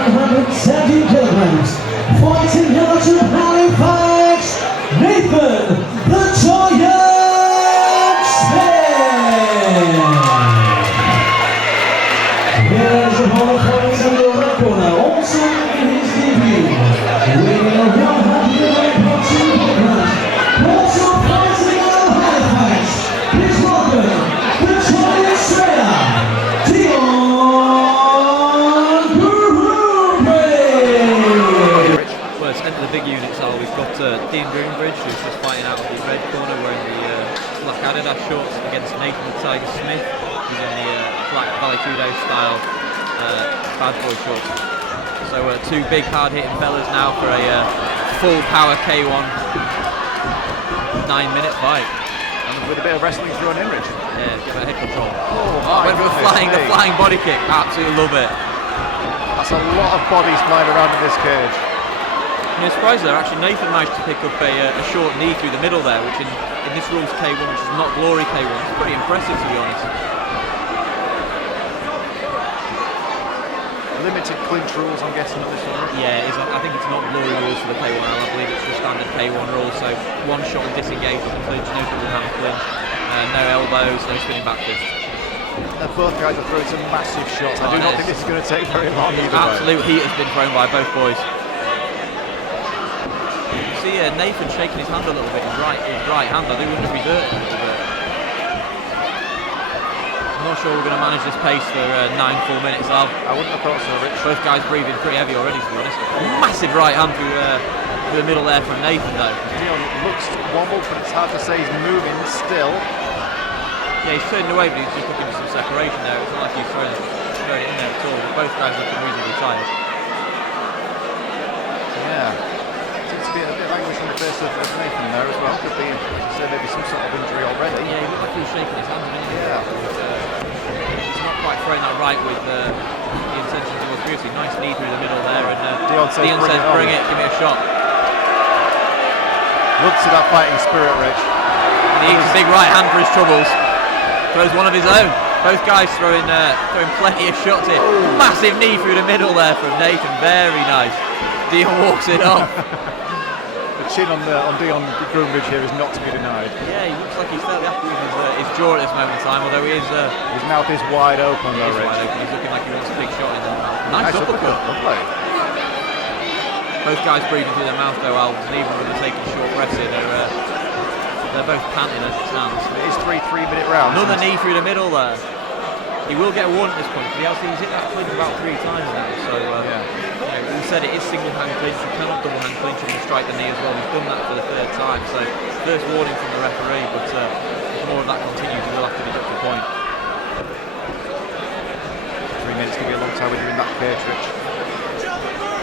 170 kilograms, fighting out of Halifax, Nathan the Giant Smith. Here's the Halifax in the red corner, also in his debut, weighing 190.2 kilograms, also fighting out of Halifax. Please welcome the Giant Cedar, Dion Groombri. Well, it's into the big units are. We've got Dion Groombri, who's just fighting out of the red corner wearing the black Adidas shorts against Nathan the Tiger Smith, who's in the black Valley style bad boy shorts. So two big hard-hitting fellas now for a full power K1 9-minute fight. And with a bit of wrestling through on Imrich. Yeah, give it head control. Went for the flying body kick. Absolutely love it. That's a lot of bodies flying around in this cage. And you're surprised there, actually Nathan managed to pick up a short knee through the middle there, which in this rules K1, which is not glory K1, it's pretty impressive to be honest. Limited clinch rules, I'm guessing, at this one. Yeah, I think it's not glory rules for the K1, I believe it's just standard K1 rules, so one shot and disengage on the clinch, no double hand clinch, no elbows, no spinning back fist. Both guys are throwing some massive shots. I do not think this is going to take very long either. Absolute heat has been thrown by both boys. You see Nathan shaking his hand a little bit, his right hand, I do wonder if he's hurt a little bit. I'm not sure we're going to manage this pace for 9 full minutes. I wouldn't have thought so, Rich. Both guys breathing pretty heavy already, to be honest. Massive right hand through the middle there from Nathan, though. Dion looks wobbled, but it's hard to say he's moving still. Yeah, he's turning away, but he's just looking for some separation there. It's not like he's throwing it in there at all. But both guys looking reasonably tired. Yeah. Seems to be a bit of anguish on the face of Nathan there as well. Could be, as you say, maybe some sort of injury already. Yeah, he looked like he was shaking his hands a minute. Yeah. He's not quite throwing that right with the intentions he was previously. Nice knee through the middle there, and Dion says, bring it, give me a shot. Love to see that fighting spirit, Rich. And he eats a big right hand for his troubles. Throws one of his own. Both guys throwing plenty of shots here. Massive knee through the middle there from Nathan. Very nice. Dion walks it off. The chin on Dion Groombri here is not to be denied. Yeah, he looks like he's fairly happy with his jaw at this moment in time, although he is... his mouth is wide open though, Rich. Wide open. He's looking like he wants a big shot in there. Nice uppercut. Lovely. Both guys breathing through their mouth though, Al, and even when they're taking short breaths here, they're both panting as it stands. It is 3 3-minute rounds. Another knee through the middle there. He will get a warning at this point, because he's hit that clinch about 3 times now, so we said it is single hand clinch, you cannot double hand clinch and strike the knee as well. He's done that for the 3rd time, so first warning from the referee, but if more of that continues, he will have to deduct a point. 3 minutes could be a long time with you in that cage, Rich.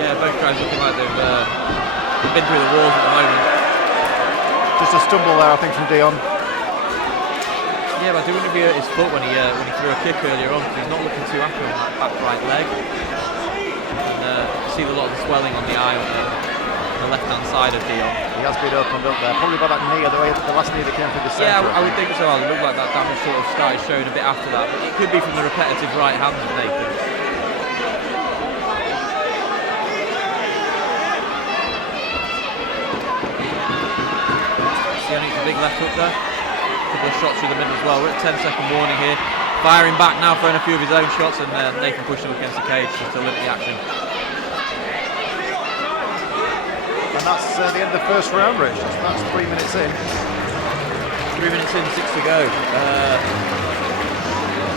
Yeah, both guys looking like they've been through the walls at the moment. Just a stumble there, I think, from Dion. Yeah, but I do wonder if he hurt his foot when he threw a kick earlier on, because he's not looking too happy on that back right leg. And you see a lot of the swelling on the eye on the left-hand side of Dion. He has been opened up there, probably by that knee, the last knee that came through the centre. Yeah, I would think so. It looked like that damage sort of started showing a bit after that, but it could be from the repetitive right hands of Nathan. It's a big left hook there. A couple of shots through the middle as well. We're at 10-second warning here. Firing back now, throwing a few of his own shots, and Nathan pushing him against the cage just to limit the action. And that's the end of the first round, Rich. That's 3 minutes in. 3 minutes in, 6 to go.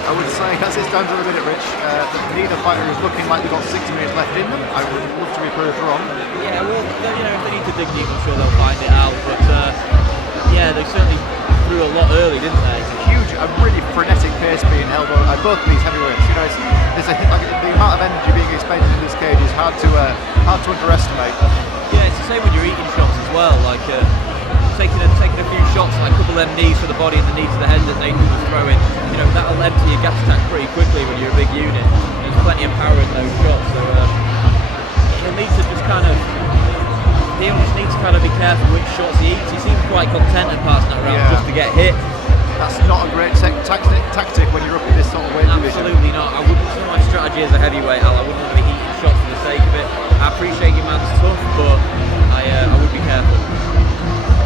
I would say, as it stands at the minute, Rich, neither fighter is looking like they've got 60 minutes left in them. I would love to be proved wrong. Yeah, well, if they need to dig deep, I'm sure they'll find it out. But yeah, they certainly threw a lot early, didn't they? It's a really frenetic pace being held on by both of these heavyweights. You know, the amount of energy being expended in this cage is hard to underestimate. Yeah, it's the same when you're eating shots as well. Like taking a few shots, like a couple of them knees for the body and the knee to the head that Nathan was throwing. You know, that'll empty your gas tank pretty quickly when you're a big unit. There's plenty of power in those shots, so he'll need to just kind of. Dion just needs to kind of be careful which shots he eats. He seems quite content in passing that round just to get hit. That's not a great tactic when you're up in this sort of weight division. Absolutely not. I wouldn't. It's not my strategy as a heavyweight, Al. I wouldn't want to be eating shots for the sake of it. I appreciate your man's tough, but I would be careful.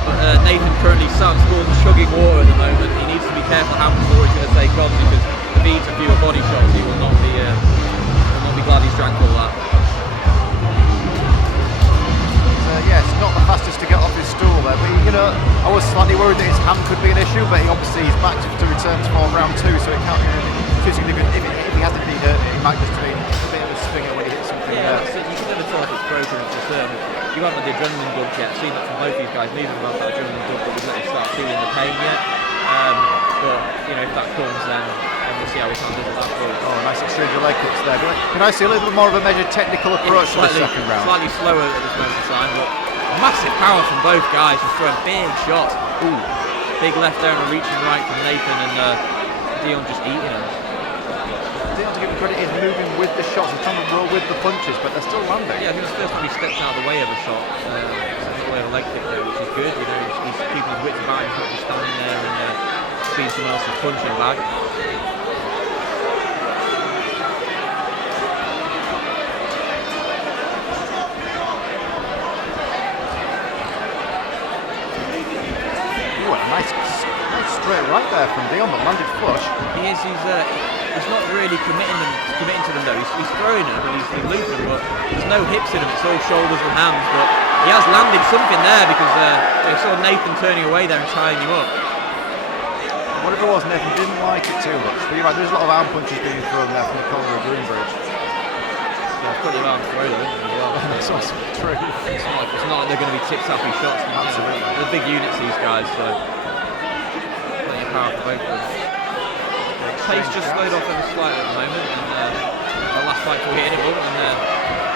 But Nathan currently sat on school and chugging water at the moment. He needs to be careful how much water he's going to take on, because if he eats a few body shots, he will not be glad he's drank all that. Yes, not the fastest to get off his stool there, but you know, I was slightly worried that his hand could be an issue, but obviously he's back to return for round 2, so it can't be anything too significant. If he hasn't been hurt, it might just be a bit of a stinger when he hits something. Yeah, you can never tell if it's broken or just you haven't had the adrenaline dump yet. I've seen that from both these guys. Neither of them have that adrenaline dump, but we've let him start feeling the pain yet. But you know, if that comes, then we'll see how he handles that. Oh, nice exchange of leg kicks there. But can I see a little bit more of a measured technical approach to the second round? Slightly slower at this moment in time, but massive power from both guys. Just throwing big shots. Ooh, big left there and a reaching right from Nathan, and Dion just eating him. Dion, to give him credit, is moving with the shots. He's trying to roll with the punches, but they're still landing. Yeah, I think it's the first time he steps out of the way of a shot. Way of a leg kick there, which is good. You know, he's keeping his wits about him. He's not just standing there and being someone else's punching bag. Nice straight right there from Dion, but landed flush. He's not really committing to them though. He's throwing them and he's looping, but there's no hips in him. It's all shoulders and hands. But he has landed something there, because you saw Nathan turning away there and tying him up. Whatever it was, Nathan didn't like it too much. But you're right, there's a lot of arm punches being thrown there from the corner of Groombri. Yeah, it's plenty of arm throw though, isn't it, as well? That's also true. It's not like they're going to be tip-tappy shots. Absolutely. They're big units, these guys, so plenty of power for both of them. Pace just slowed off ever slightly at the moment, and the last fight before he hit it, and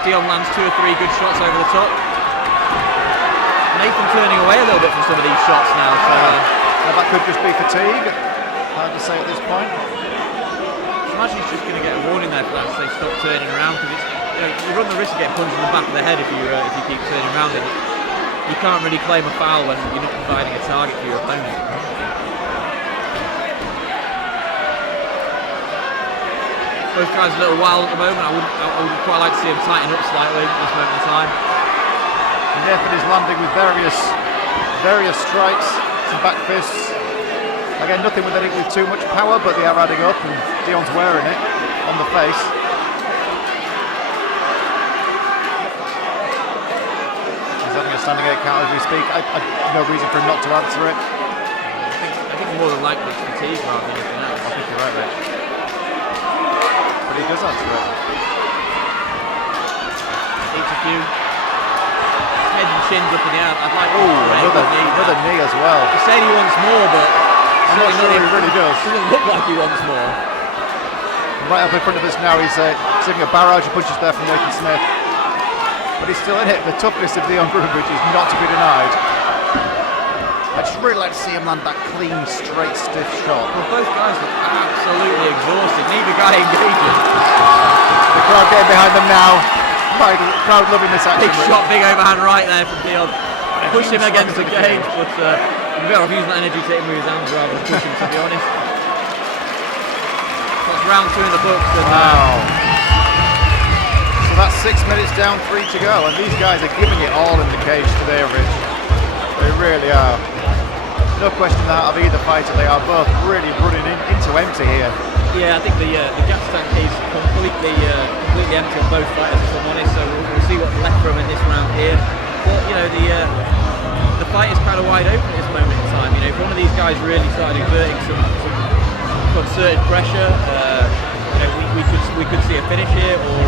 Dion lands 2 or 3 good shots over the top. Nathan turning away a little bit from some of these shots now, so that could just be fatigue. Hard to say at this point. I imagine he's just going to get a warning there for that, so they stop turning around, because you run the risk of getting punched in the back of the head if you keep turning around, and you can't really claim a foul when you're not providing a target for your opponent. Both guys a little wild at the moment. I would quite like to see them tighten up slightly at this moment in time. And Nathan is landing with various strikes, some back fists. Again, nothing with too much power, but they are adding up, and Dion's wearing it on the face. He's having a standing 8 count as we speak. No reason for him not to answer it. I think more than likely it's fatigue rather than anything else. I think you're right, mate. But he does answer it. Eats a few. Head and chin's up in the air. I'd like another knee as well. He's saying he wants more, but I'm not sure he really does. Doesn't look like he wants more. Right up in front of us now, he's receiving a barrage of punches there from Nathan Smith. But he's still in it. The toughness of Dion Groombri is not to be denied. I'd just really like to see him land that clean, straight, stiff shot. Well, both guys look absolutely exhausted. Neither guy engaging. The crowd getting behind them now. Crowd loving this action. Big shot, big overhand right there from Dion. Push him against the cage, but you're better off using that energy to hit him with his hands rather than push him, to be honest. That's round 2 in the books. And, wow. So that's 6 minutes down, 3 to go, and these guys are giving it all in the cage today, Rich. They really are. No question that of either fighter, they are both really running into empty here. Yeah, I think the gas tank is completely empty on both fighters, if I'm honest. So we'll see what's left for them in this round here. But you know, the fight is kind of wide open at this moment in time. You know, if one of these guys really started exerting some concerted pressure, you know, we could see a finish here, or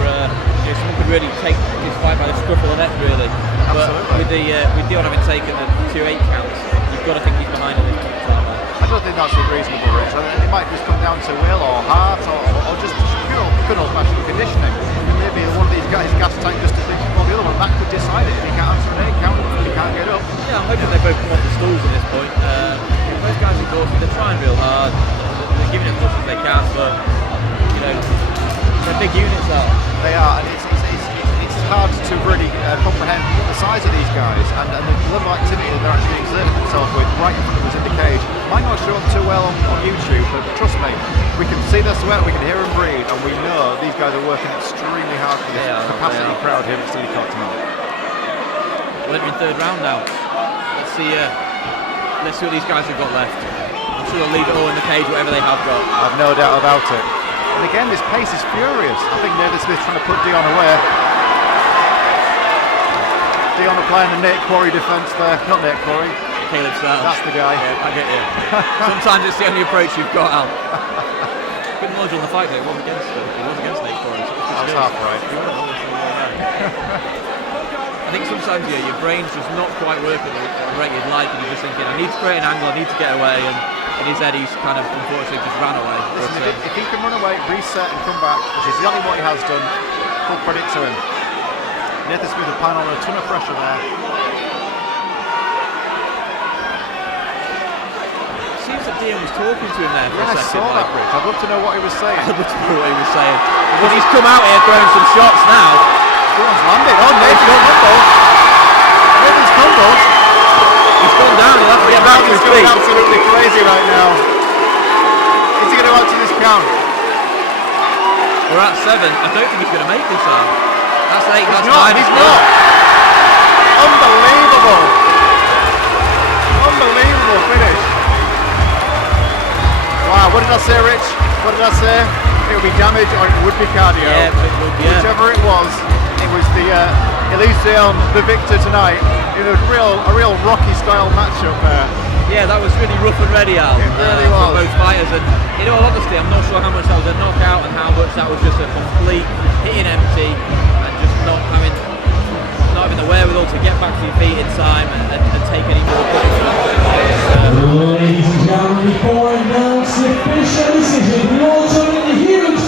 you know, someone could really take this fight by the scruff of the neck, really. Absolutely. But with Dion having taken the 2 8 counts, you've got to think he's behind at this point in time. I don't think that's unreasonable, Rich. I think it might just come down to will or heart or just pure good old-fashioned conditioning. Maybe one of these guys gas tank just to think, well, the other one, that could decide it. If he can't answer an 8 count, if he can't get up. Yeah, I'm hoping they both come off the stools at this point. Both guys are exhausted. They're trying real hard. They're giving it as much as they can, but you know, they're big units are. They are, and it's hard to really comprehend the size of these guys and the level of activity that they're actually exerting themselves with right in front of us in the cage. Might not show them too well on YouTube, but trust me, we can see their sweat, we can hear them breathe, and we know these guys are working extremely hard capacity crowd here at Cedar tonight. Well, we're in third round now. Let's see what these guys have got left. I'm sure they'll leave it all in the cage, whatever they have got. I've no doubt about it. And again, this pace is furious. I think Nathan Smith's trying to put Dion away. Dion applying the Nate Quarry defence there. Not Nate Quarry. Caleb Styles. That's the guy. Yeah, I get you. Sometimes it's the only approach you've got, Al. Good knowledge on the fight though. It was against Nate Quarry. So That's half right. I think sometimes your brain's just not quite working at the rate you'd like, and you're just thinking, I need to create an angle, I need to get away, and in his head he's kind of unfortunately just ran away. Listen, if he can run away, reset and come back, which is exactly what he has done, full credit to him. Nathan Smith will pile on a ton of pressure there. Seems that Dion was talking to him there for a second. I saw that, Rich. I'd love to know what he was saying. I'd love to know what he was saying. But he's come out here throwing some shots now. Dion's landed. Oh, Nathan's crumbled. Nathan's crumbled. He's gone down. He'll have to get back to his He's feet. going absolutely crazy right now. Is he going to answer this count? We're at 7. I don't think he's going to make this out. That's 8. That's 9. He's not. Unbelievable. Unbelievable finish. Wow, what did I say, Rich? What did I say? It would be damage or it would be cardio. Yeah, it would, yeah. Whichever it was the Elysium, the victor tonight. It was a real Rocky style matchup there. Yeah, that was really rough and ready, Al. It really was. For both fighters, and in all honesty, I'm not sure how much that was a knockout and how much that was just a complete hitting empty and just not having the wherewithal to get back to your feet in time and take any more. Ladies and gentlemen, before I announce the official decision, we also in the huge